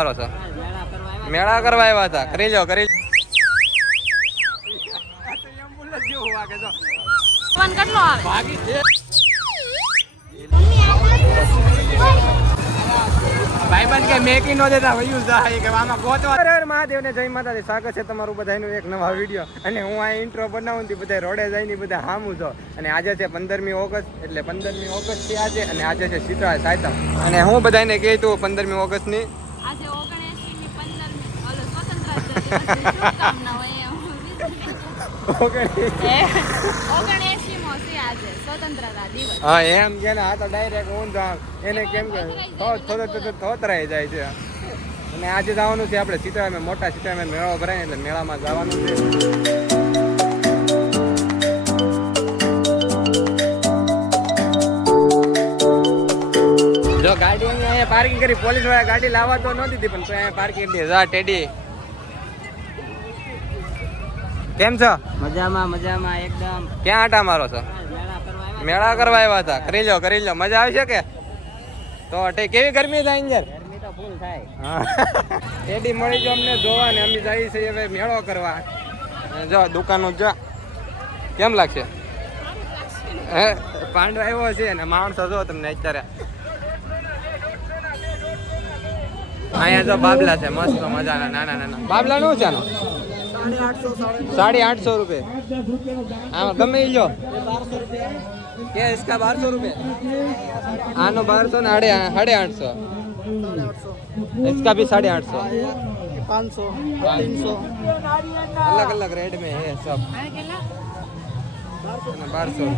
મારો છો. મેળા કરવા આવ્યા હતા. કરી લો કરી ફોન કેટલો આવે? ભાઈબંધ કે મેકી નો દેતા વયું જાય કે આમાં ગોતવા હર હર ને જય માતાજી. સ્વાગત છે તમારું બધાનું એક નવા વીડિયો. અને હું આ ઇન્ટ્રો બનાવું થી બધા રોડે જઈને બધા હામું છો. અને આજે છે પંદરમી ઓગસ્ટ એટલે પંદરમી ઓગસ્ટ છે આજે અને આજે છે શીતળા સાયતમ. અને હું બધાને કહી તું પંદરમી ઓગસ્ટની આજે ઓગણએંસી ની પંદરમી ઓલો સ્વતંત્રતા દિવસની શુભકામના હોય એમ. ઓગણએંસી મો છે આજે સ્વતંત્રતા દિવસ હા એમ કે આ તો ડાયરેક્ટ હું એને કેમ કે થોડો થોતરાઈ જાય છે અને આજે જવાનું છે આપણે સીતારામે મોટા સીતારામે મેળો ભરાય એટલે મેળામાં જવાનું છે જો ગાડી અહીંયા પાર્કિંગ કરી પોલીસવાળા ગાડી લાવવા તો નહોતી પણ તો અહીંયા પાર્કિંગ ટેડી કેમ છો? મજામાં મજામાં એકદમ. ક્યાં આટા મારો છો? મેળા કરવા આવ્યા હતા. કરી લો કરી લો. મજા આવી શકે? તો અટે કેવી ગરમી થાય અંદર? ગરમી તો ફૂલ થાય. ટેડી મળી જો અમને જોવા ને અમે જઈએ છીએ હવે મેળો કરવા. જો દુકાનો જો કેમ લાગશે? હે? પાંડવ આવ્યો છે ને માણસો જો તમને અત્યારે. અહીંયા જો બાબલા છે મસ્ત મજાના નાના નાના. બાબલા નું છે સાડી આઠસો રૂપિયા આમાં ગમે ઈ લો क्या इसका बारह सौ रुपये आनो बारह सौ ना साढ़े साढ़े आठ सौ इसका भी साढ़े आठ सौ પાંચ સો तीन सौ अलग अलग रेट में है सब बारह सौ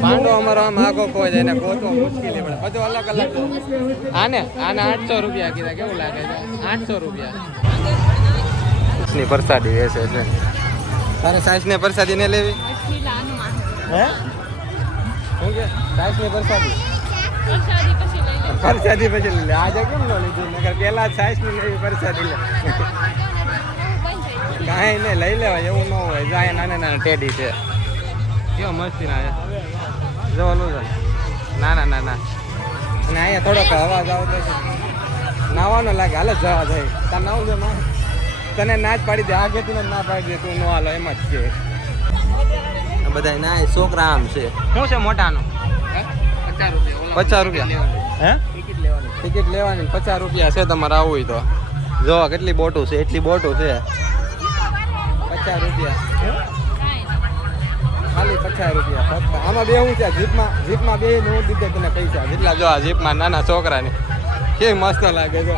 પાંડો અમારો આમ આગો કોઈ જાય ને ગોતો મુશ્કેલી પડે બધું અલગ અલગ આને આને આઠસો રૂપિયા કીધા કેવું લાગે છે આઠસો રૂપિયા ની પ્રસાદી વેચે છે. તારે સાઈઝ ને પ્રસાદી ને લેવી? હે? શું કે? સાઈઝ ને પ્રસાદી પ્રસાદી પછી લઈ લે. આજે કેમ નો લીધું? નગર પેલા છાશની લેવી પરસાદી લે. કાંઈ નહીં, લઈ લેવાય, એવું ન હોય. જાય નાના નાના ટેડી છે. કેવો મસ્તી ના છે. ના ના ના ના અને અહીંયા થોડોક અવાજ આવતો છે. નાવાનો લાગે, હાલે જવા જાય. તાર નાવું છે તને ના જ પાડી દે આગેથી ને ના પાડી દે તું નો હાલો એમ જ છે. બધા ના છોકરા આમ છે. શું છે મોટાનો પચાસ રૂપિયા હે? ટિકિટ લેવાની. ટિકિટ પચાસ રૂપિયા છે તમારે આવું હોય તો. જો કેટલી બોટું છે એટલી બોટું છે. પચાસ રૂપિયા. ખાલી પચાસ રૂપિયા. ફક્ત આમાં બે હું છે? જીપમાં જીપમાં બે હું દીધે તને પૈસા. જેટલા જો આ જીપમાં નાના છોકરાને. કેવી મસ્ત લાગે છે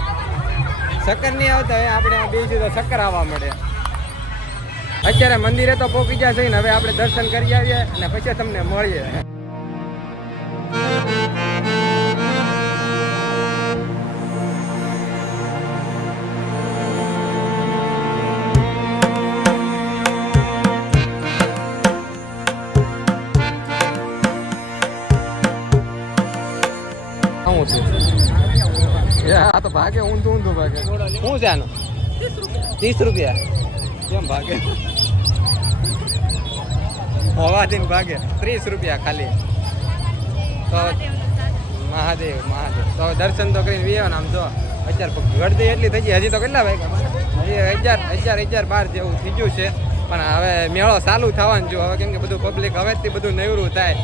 શક્કર નહીં આવતા, હવે આપણે આ બે તો શક્કર આવવા મળે. અત્યારે મંદિરે તો પોકી જશે ને, હવે આપણે દર્શન કરી આવીએ અને પછી તમને મળીએ. હું છે. ભાગે, ઊંધું ઊંધું ભાગે. શું છે આનું? ત્રીસ રૂપિયા. કેમ ભાગે? હવાથી ભાગે. ત્રીસ રૂપિયા ખાલી. તો મહાદેવ મહાદેવ. તો દર્શન તો કરીને વિયો ને આમ જો. અત્યારે ગળદી એટલી થઈ ગઈ. હજી તો કેટલા ભાઈ હજી હજાર હજાર હજાર બાર જેવું થઈ ગયું છે. પણ હવે મેળો ચાલુ થવાનું જો. હવે કેમ કે બધું પબ્લિક હવેથી બધું નવરું થાય.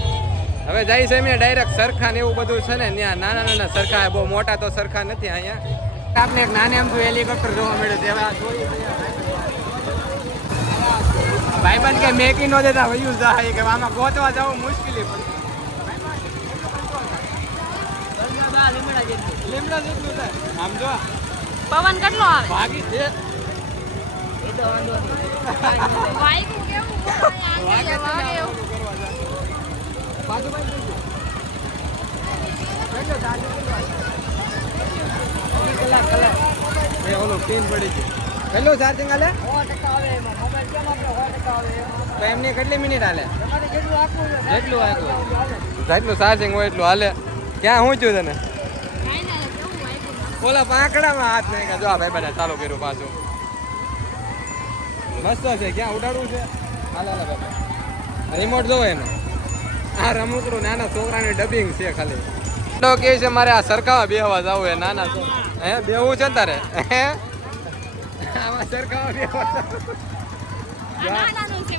હવે જાય છે મેં ડાયરેક્ટ સરખા ને એવું બધું છે ને ત્યાં નાના નાના સરખા બહુ મોટા તો સરખા નથી અહીંયા. આપણે એક નાને એમ હેલિકોપ્ટર જોવા મળ્યું છે ભાઈ બંધ કે મેકી નો દેતા વયું જાય કે આમાં ગોતવા જવું મુશ્કેલી પડે. આમ જો. પવન કેટલો આવે? ભાગી છે. એ કેટલું ચાર્જિંગ હાલે? તો એમની કેટલી મિનિટ હાલે? જેટલું જેટલું ચાર્જિંગ હોય એટલું હાલે. ક્યાં હું છું તને? ઓલા પાંકડામાં હાથ નહીં જો ભાઈ બધા ચાલુ કર્યું પાછું. મસ્ત છે. ક્યાં ઉડાડવું છે? હાલો હાલો રિમોટ જોવો એનો. આ રમકડું નાના છોકરાની ડબિંગ છે ખાલી. તો કે છે મારે આ સરખાવા બેહવા જવું હે નાના છોકરા હે બેવું છે તારે? હે? આમાં સરખાવા બેવા હા ઓલા છે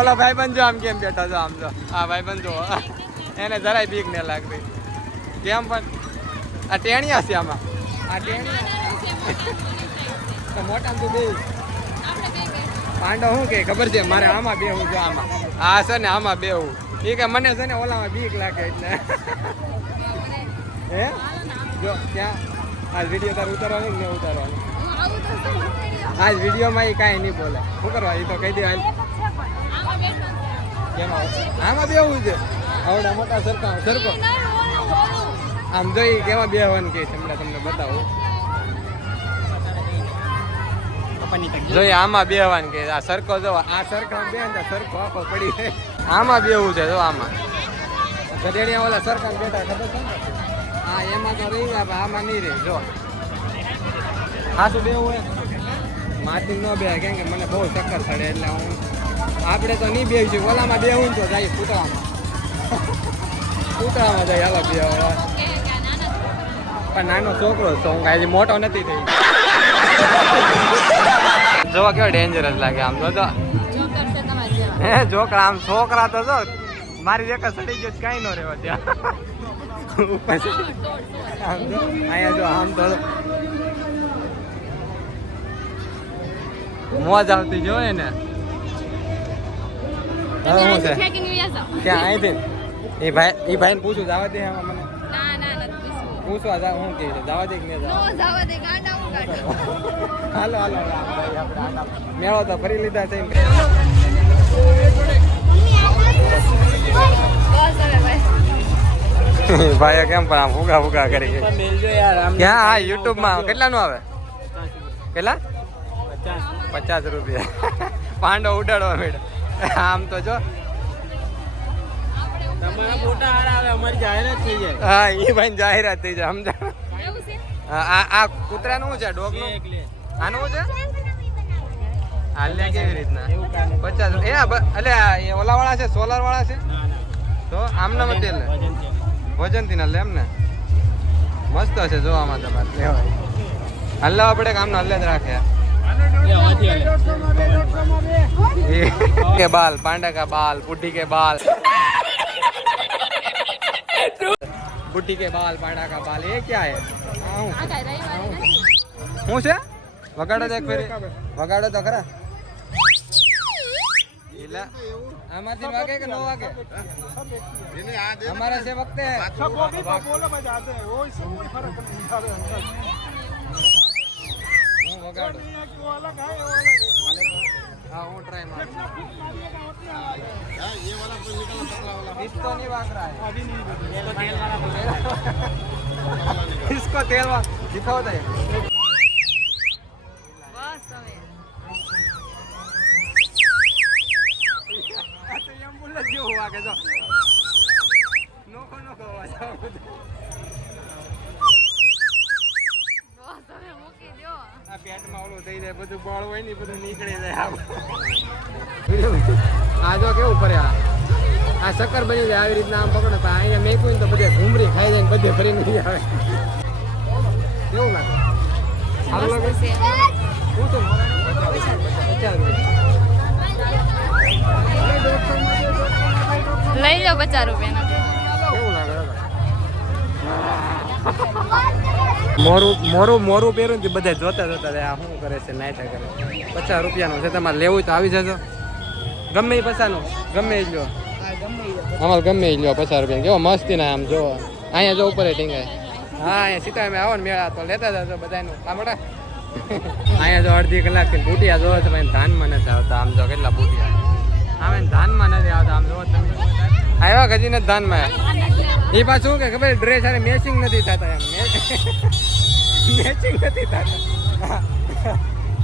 ઓલો ભાઈ બંધ જો આમ કેમ બેઠા છો આમ જો? આ ભાઈ બંધ જો એને જરાય બીક ન લાગતી. કેમ પણ? આ ટેણિયા છે આમાં. આ ટેણિયા. મોટા તો બે પાંડવ શું કે? ખબર છે? મારે આમાં બેવું જો આમાં. આ છે ને આમાં બેહું એ કે મને છે ને ઓલામાં બીક લાગે એટલે હે જો ક્યાં આજ વીડિયો તારે ઉતારવાનો ને ઉતારવાનો? આજ વિડીયોમાં એ કાંઈ નહીં બોલે શું કરવા એ તો કહી દે આમાં બેવું છે. આવડા મોટા સરખા સરખો. આમ જોઈ કેવા બેહવાનું કે છે હમણાં તમને બતાવું જોઈએ આમાં બેહવાનું કે આ સરખો જો આ સરખા બે સરખો આખો પડી જાય. આમાં બેવું છે જો આમાં. ગધેડિયા ઓલા સરકાર બેઠા ખબર છે હા એમાં તો રહી ગયા આમાં નહીં રહે જો. હા બેવું હોય માથી ન બે કેમ કે મને બહુ ચક્કર ચડે એટલે હું આપણે તો નહીં બેવું છીએ ઓલામાં બેવું તો જાય પૂતળામાં પૂતળામાં જાય હાલો છોકરા. પણ નાનો છોકરો તો હું કાંઈ મોટો નથી થઈ. જોવા કેવો ડેન્જરસ લાગે આમ તો હે, છોકરા, આમ છોકરા તો જો, મારી એક સડી ગયો કઈ ન રહેવા ત્યાં જો અહીંયા જો આમ તો મોજ આવતી જોવે ને. હવે શું છે? ક્યાં? અહીંથી? એ ભાઈ, એ ભાઈને પૂછું, જવા આમાં મને. પૂછવું. જા હું કે જવા નહીં જવા દે? ગાંડા હું મેળો તો ફરી લીધા છે ભાઈ કેમ પણ આમ ફૂગા ફૂગા કરી મેલજો યાર આમ ક્યાં? હા યુટ્યુબમાં કેટલાનું આવે? કેટલા? પચાસ. રૂપિયા. પાંડો ઉડાડવા મેળ આમ તો જો. તમારા ફોટા હારા આવે અમારી જાહેરાત થઈ જાય. હા એ ભાઈ જાહેરાત થઈ જાય સમજા. આ કૂતરાનું છે? ડોગનું આનું છે? હાલ્યા કેવી રીતના? પચાસ એટલે ઓલા છે સોલર છે? તો આમના મત એટલે વજનથી ના લે એમ ને? મસ્ત હશે જોવામાં તમારે. લેવાય હલ્લાવા પડે હલ્લે જ રાખે. કે બાલ પાંડા કા બાલ બુઢી કે બાલ. બુઢી કે બાલ પાંડા કા બાલ. એ ક્યાં હે? હું છે? વગાડો દેખ ફેરી. વગાડો તો ખરા. ઈલા આમાંથી વાગે કે નો વાગે हमारे से वक्त है હું વગાડું हाँ હું ट्राई मार इसको नहीं भाग रहा है इसको तेल वा दिखाओ तो ये। બસ થઈ જાય બધું બળ હોય ને બધું નીકળી જાય આ જો કેવું ફરે આ? આ શક્કર બની જાય આવી રીતના આમ પકડે તો અહીંયા મેકું ને તો બધે ઘૂમરી ખાઈ જાય ને બધે ફરી નહીં આવે. કેવું લાગે? સારું લાગે? શું છે. લઈ લો પચાસ રૂપિયાના કેવું લાગે? મોરું મોરું મોરું પહેરું ને બધા જોતા જોતા આ શું કરે છે નાયટા કરે. પચાસ રૂપિયાનું છે તમારે લેવું તો આવી જજો. ગમે એ પચાસનું ગમે એ જ અમારે ગમે એ જ લો પચાસ રૂપિયા. કેવો મસ્તી ના આમ જો અહીંયા જો ઉપર ટીંગાય. હા અહીંયા સીતા અમે આવો ને મેળા તો લેતા જજો બધાનું કામડા અહીંયા જો અડધી કલાકથી બુટિયા જોવો છે ભાઈ ધાનમાં નથી આવતા. આમ જો કેટલા બુટિયા. આવે ને ધાનમાં નથી આવતા આમ જોવો તમે. આવ્યા કજી નથી ધાનમાં? એ પાછું કે ખબર ડ્રેસ અને મેચિંગ નથી થતા એમ. મેચિંગ નથી થતા.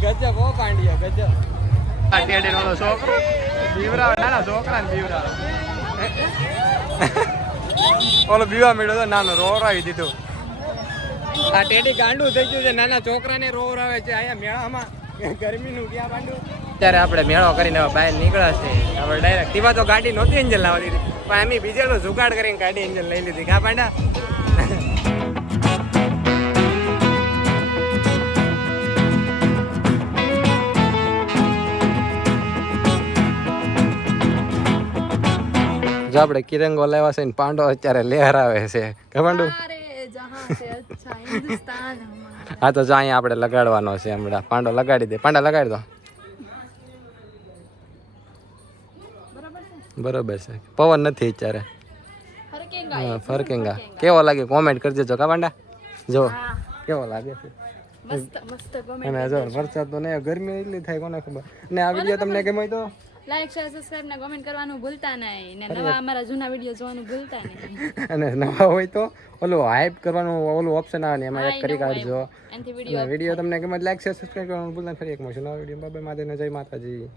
ગજબ હો પાંડિયા ગજબ. આ ટેડી ઓલો છોકરો? બીવરાવે નાના છોકરા ને બીવરાવે. ઓલો બીવા મળ્યો તો નાનો રોવરાવી દીધું. આ ટેડી ગાંડું થઈ ગયું છે નાના છોકરાને રોવરાવે છે અહીંયા મેળામાં ગરમીનું ક્યાં ગાંડું અત્યારે આપણે મેળો કરીને બહાર નીકળ્યા છે આપણે ડાયરેક્ટ તીવા તો ગાડી નહોતી એન્જલ લાવવા દીધી પણ એમ બીજેનું જુગાડ કરીને ગાડી એન્જલ લઈ લીધી. કા પાંડા જો આપણે કિરંગો લેવા છે ને પાંડો અત્યારે લહેર આવે છે ખબર હા તો જો અહીંયા આપણે લગાડવાનો છે હમણાં. પાંડો લગાડી દે. પાંડા લગાડી દો. બરોબર છે. પવન નથી અત્યારે. ફરકેંગા. કેવો લાગે? કોમેન્ટ કરજો. જો કાંડા જો કેવો લાગે? છે વરસાદ તો નહીં ગરમી એટલી થાય કોને ખબર? ને આ વીડિયો તમને ગમે તો? લાઈક કરવાનું ભૂલતા વીડિયો જોવાનું ભૂલતા અને નવા હોય તો ઓલું હાઈપ કરવાનું ઓલું ઓપ્શન આવે ને એમાં એક કરી કાઢજો. વીડિયો તમને ગમે લાઈક શેર સબસ્ક્રાઇબ એક મળશું નવા વીડિયો બાબા માતાને જય માતાજી.